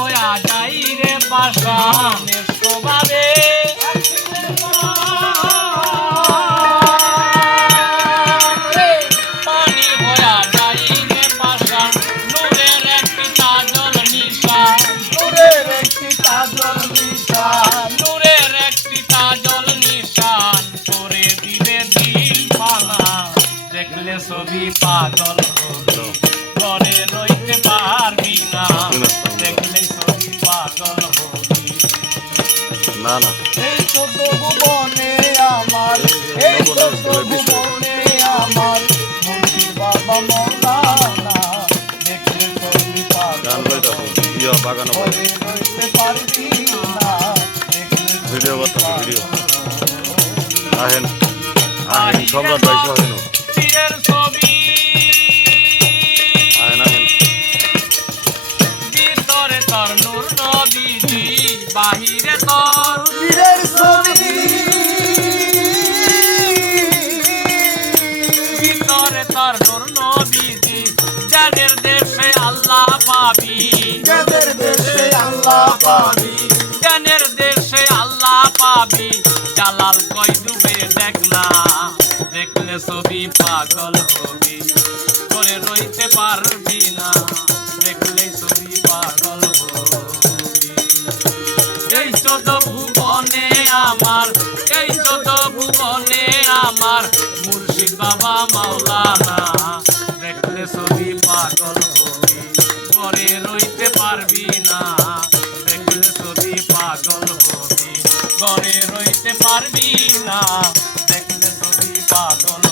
হইয়া যাই রে পাষাণের স্বভাবে পানি হইয়া যাই রে পাষাণ নূরের একটি তাজল নিশান নূরের একটি তাজল নিশান নূরের একটি তাজল নিশান করে দিলে দিল পালা দেখলে ছবি পাগল হবি ঘরে রইতে পারবি না দেখলে ছবি পাগল হবি না না এই চোদ্দ ভুবনে আমার এই চোদ্দ ভুবনে আমার মুন্সি বাবা মৌলানা দেখলে ছবি গান পাগল গাইতাছে ইয়া বাগানো ভাই ঘরে রইতে পারবি না দেখলে ভিডিও করতেছে ভিডিও আহেন আহেন সম্রাট ভাই সহেন পীরের ছবি আহেন আহেন ভিতরে তোর নূর নবীজি বাহিরে তোর পীরের ছবি ভিতরে তোর নূর নবীজি যাদের দেশে আল্লাহ পাবি যাদের দেশে আল্লাহ পাবি জ্ঞানের দেশে আল্লাহ পাবি জালাল কই ডুবে দেখ না দেখলে ছবি পাগল হবি করে রইতে পারবি না দেখলে ছবি পাগল হবি এই চোদ্দ ভুবনে আমার এই চোদ্দ ভুবনে আমার মুর্শিদ বাবা মাওলানা দেখলে ছবি পাগল হবি করে রইতে পারবি না দেখলে ছবি পাগল হবি ঘরে রইতে পারবি না দেখলে ছবি পাগল